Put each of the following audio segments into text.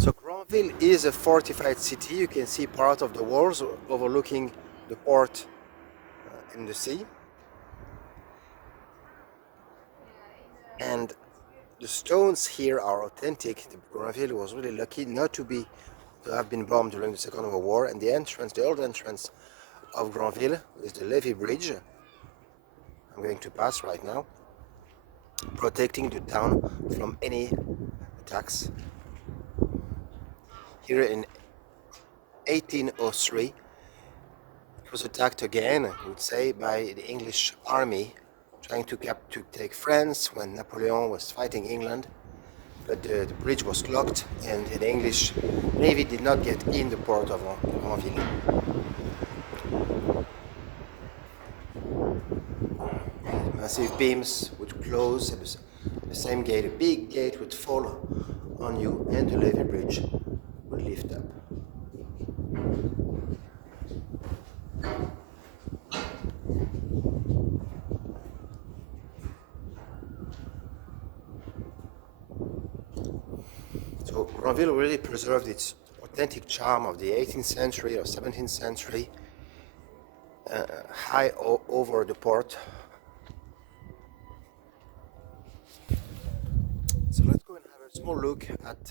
So Granville is a fortified city. You can see part of the walls overlooking the port in the sea. And the stones here are authentic. Granville was really lucky not to have been bombed during the Second World War. And the old entrance of Granville is the levee bridge. I'm going to pass right now, protecting the town from any attacks. Here in 1803, it was attacked again, I would say, by the English army, trying to take France when Napoleon was fighting England. But the bridge was locked, and the English navy did not get in the port of Granville. Massive beams would close, and the same gate, a big gate, would fall on you, and the levee bridge would lift up. So Granville really preserved its authentic charm of the 18th century or 17th century, high over the port. So let's go and have a small look at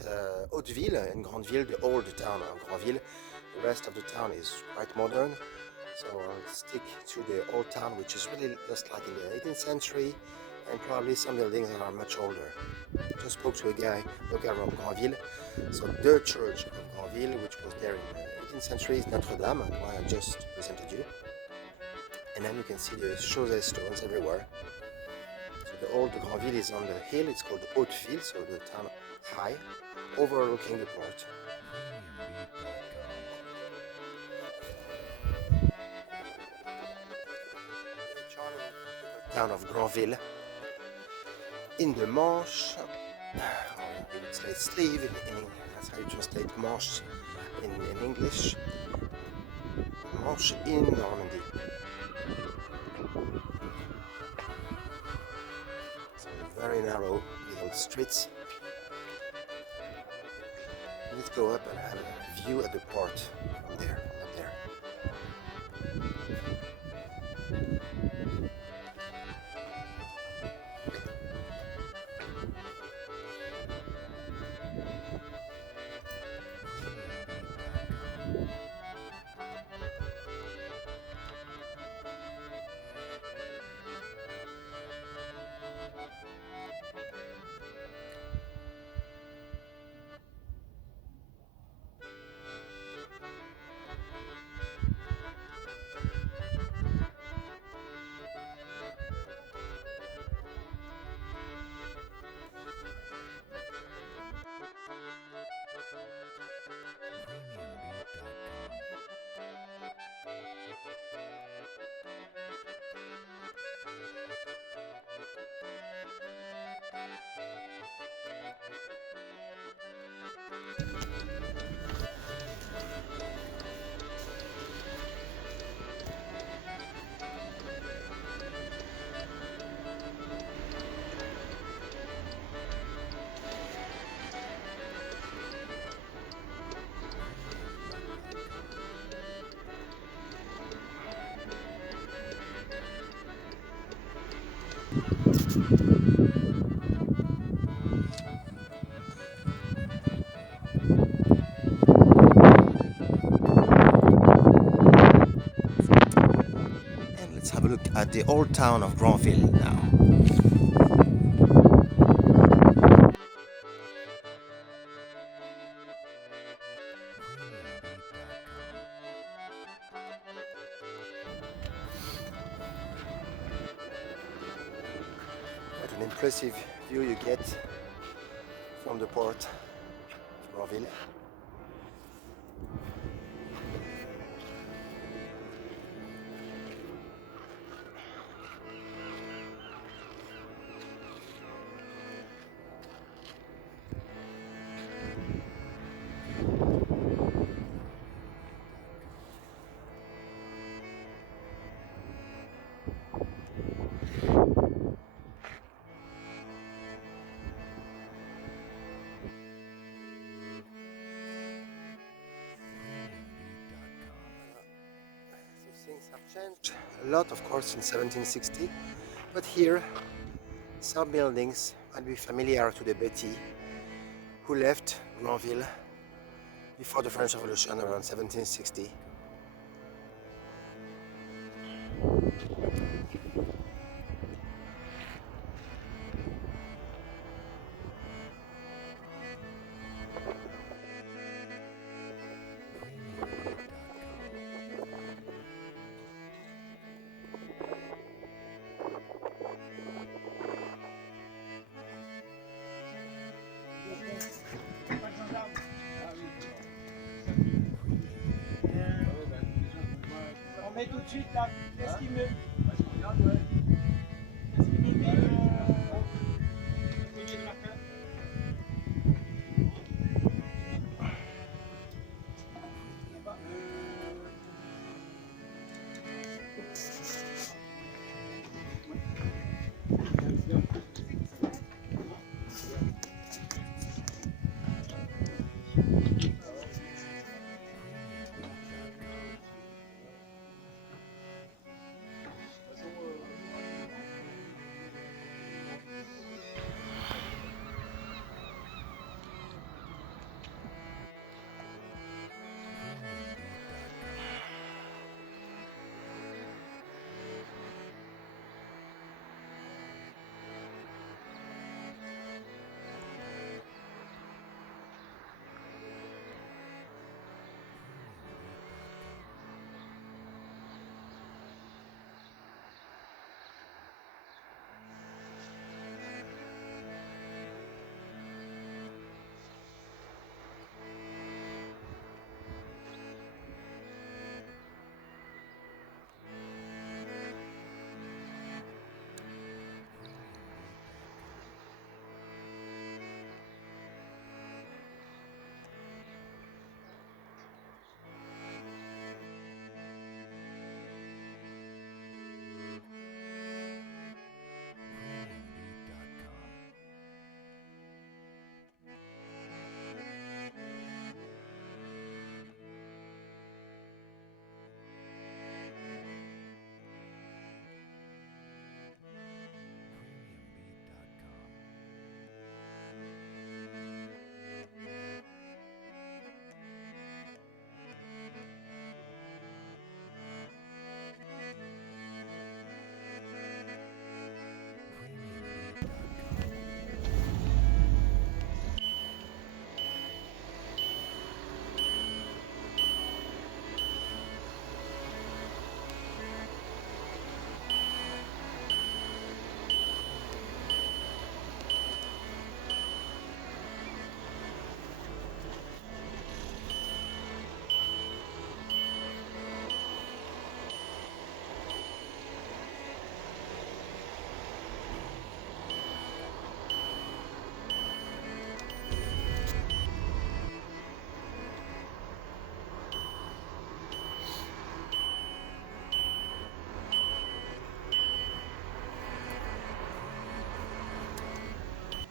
Hauteville and Granville, the old town of Granville. The rest of the town is quite modern, so I'll stick to the old town, which is really just like in the 18th century, and probably some buildings that are much older. I just spoke to a guy local from Granville. So the church of Granville, which was there in the 18th century, is Notre Dame, the one I just presented you. And then you can see the Chaussée stones everywhere. So the old Granville is on the hill. It's called Hauteville, so the town high, overlooking the port. Town of Granville in the Manche, you would say sleeve that's how you translate Manche in English. Manche in Normandy. So very narrow little streets. Let's go up and have a view at the port from there, up there. And let's have a look at the old town of Granville now. What an impressive view you get from the port of Granville. Changed a lot, of course, in 1760, but here some buildings might be familiar to the Betit, who left Granville before the French Revolution around 1760. On met tout de suite là. Qu'est-ce qu'il me. Qu'est-ce qu'il me met de marqueur.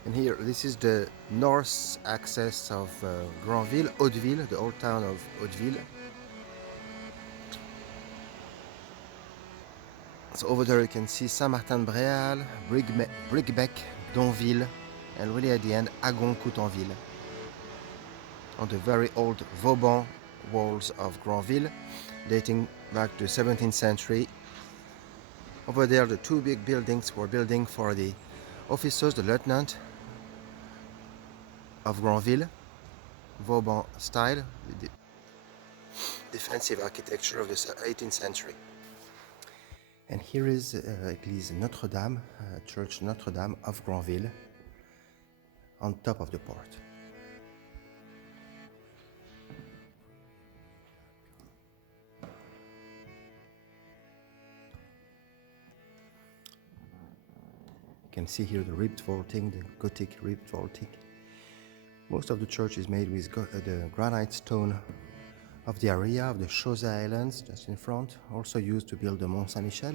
And here, this is the north access of Granville, Hauteville, the old town of Hauteville. So over there you can see Saint-Martin-de-Bréal, Bricbec, Donville, and really at the end, Agon-Coutanville. On the very old Vauban walls of Granville, dating back to the 17th century. Over there, the two big buildings were building for the officers, the lieutenant of Granville, Vauban style, with the defensive architecture of the 18th century. And here is Église Notre-Dame, Church Notre-Dame of Granville, on top of the port. You can see here the ribbed vaulting, the Gothic ribbed vaulting. Most of the church is made with the granite stone of the area of the Chauza Islands, just in front, also used to build the Mont Saint-Michel.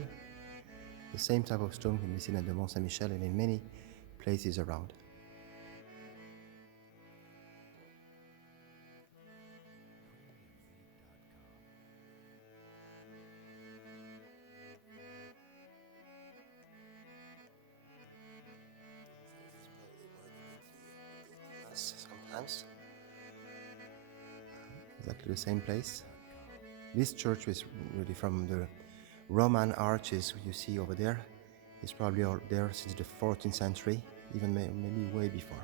The same type of stone can be seen at the Mont Saint-Michel and in many places around. exactly the same place. This church is really from the Roman arches you see over there. It's probably all there since the 14th century, even maybe way before.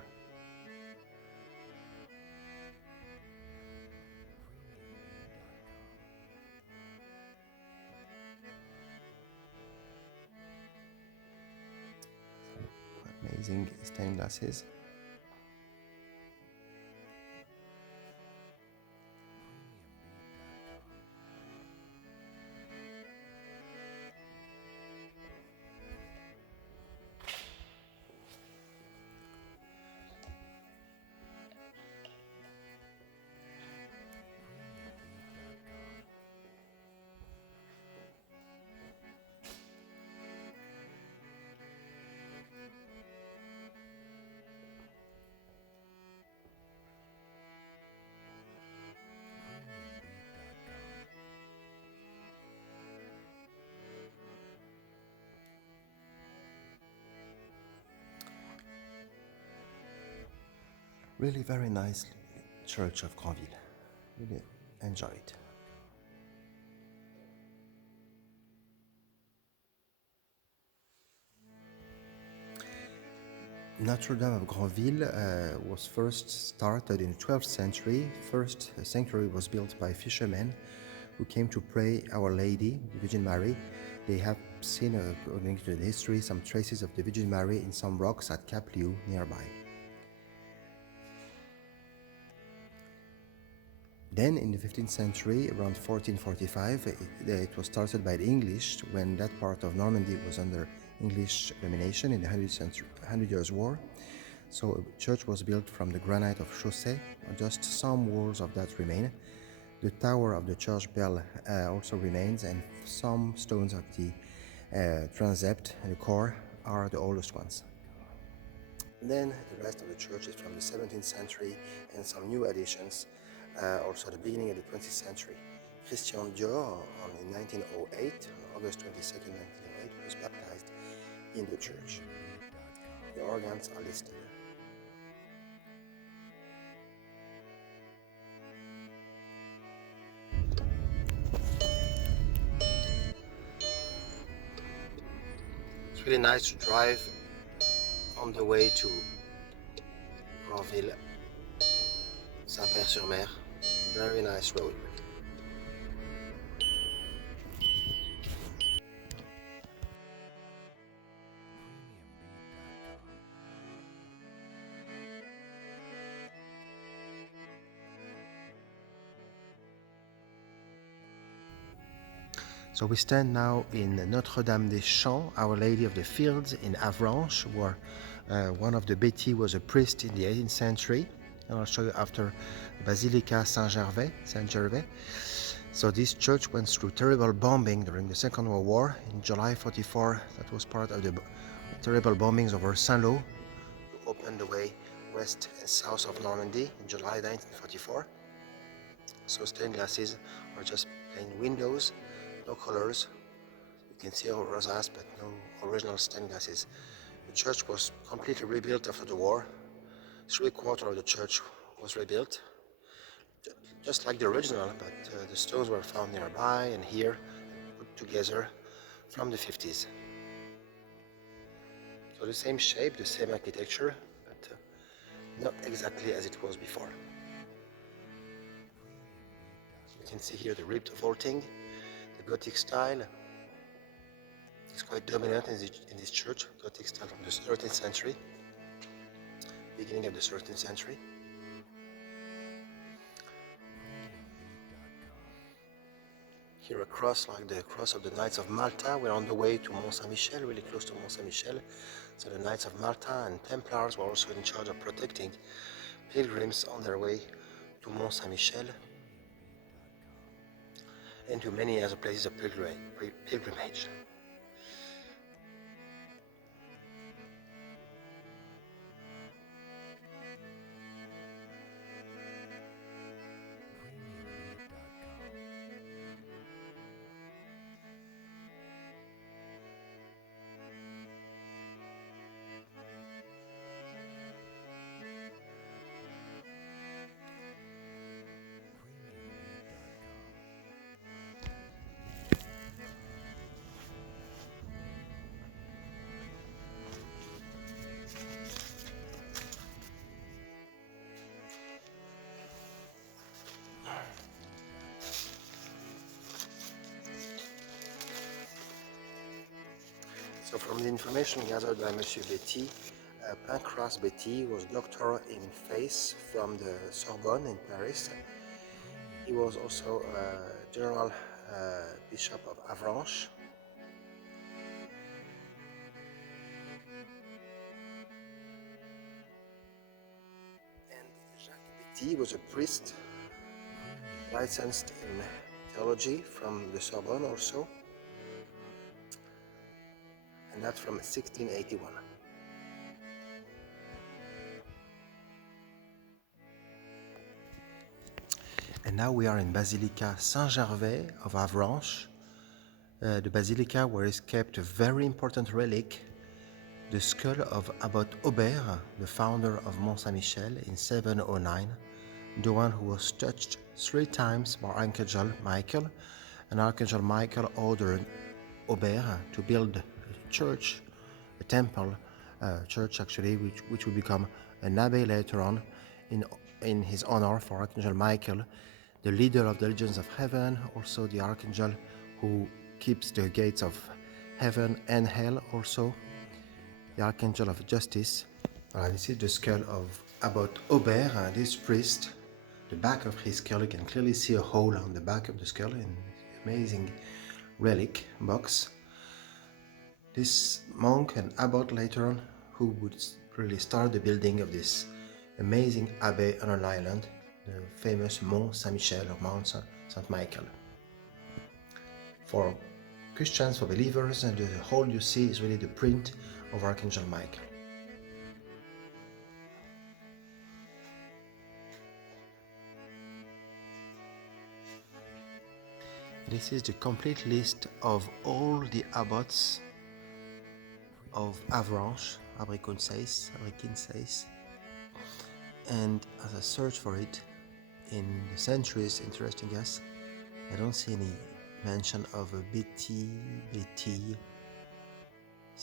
Amazing stained glasses. Really very nice church of Granville. Really enjoy it. Notre Dame of Granville was first started in the 12th century. First sanctuary was built by fishermen who came to pray Our Lady, the Virgin Mary. They have seen, according to the history, some traces of the Virgin Mary in some rocks at Cap Lieu nearby. Then in the 15th century, around 1445, it was started by the English when that part of Normandy was under English domination in the 100 Years' War. So a church was built from the granite of Chaussee. Just some walls of that remain. The tower of the church bell also remains, and some stones of the transept and the core are the oldest ones. Then the rest of the church is from the 17th century and some new additions, also the beginning of the 20th century. Christian Dior in 1908, on August 22nd, 1908, was baptized in the church. The organs are listed. It's really nice to drive on the way to Granville, Saint-Père-sur-Mer. Very nice road. So we stand now in Notre-Dame-des-Champs, Our Lady of the Fields in Avranches, where one of the Betit was a priest in the 18th century. And I'll show you after Basilica Saint-Gervais. So this church went through terrible bombing during the Second World War. In July 44, that was part of the terrible bombings over Saint-Lô, to open the way west and south of Normandy in July 1944. So stained glasses are just plain windows, no colors. You can see our rosace, but no original stained glasses. The church was completely rebuilt after the war. 3/4 of the church was rebuilt, just like the original, but the stones were found nearby and here put together from the 50s. So the same shape, the same architecture, but not exactly as it was before. You can see here the ribbed vaulting, the Gothic style. It's quite dominant in this church, Gothic style from the 13th century, beginning of the 13th century. Here a cross like the cross of the Knights of Malta. We're on the way to Mont Saint-Michel, really close to Mont Saint-Michel. So the Knights of Malta and Templars were also in charge of protecting pilgrims on their way to Mont Saint-Michel and to many other places of pilgrimage. So from the information gathered by Monsieur Betit, Pancras Betit was doctor in face from the Sorbonne in Paris. He was also General Bishop of Avranches. And Jacques Betit was a priest licensed in theology from the Sorbonne also, and that's from 1681. And now we are in Basilica Saint-Gervais of Avranches, the basilica where is kept a very important relic, the skull of Abbot Aubert, the founder of Mont Saint-Michel in 709, the one who was touched 3 times by Archangel Michael, and Archangel Michael ordered Aubert to build a church, a temple, a church actually, which will become an abbey later on in his honor for Archangel Michael, the leader of the legions of heaven, also the archangel who keeps the gates of heaven and hell, also the archangel of justice. This is the skull of Abbot Aubert, this priest. The back of his skull, you can clearly see a hole on the back of the skull in amazing relic box. This monk and abbot later on, who would really start the building of this amazing abbey on an island, the famous Mont Saint-Michel or Mount Saint-Michael. For Christians, for believers, and the hole you see is really the print of Archangel Michael. This is the complete list of all the abbots of Avranches, Abriconseis, and as I search for it in the centuries, interesting as I don't see any mention of a Betit. It's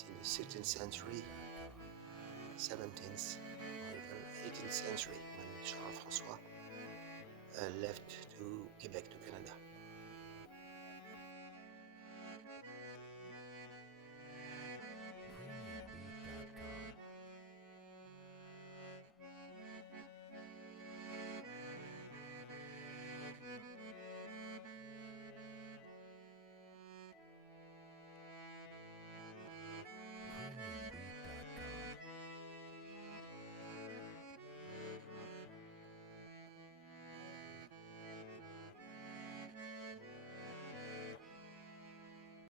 in the 16th century, 17th, or even 18th century when Charles François left to Quebec to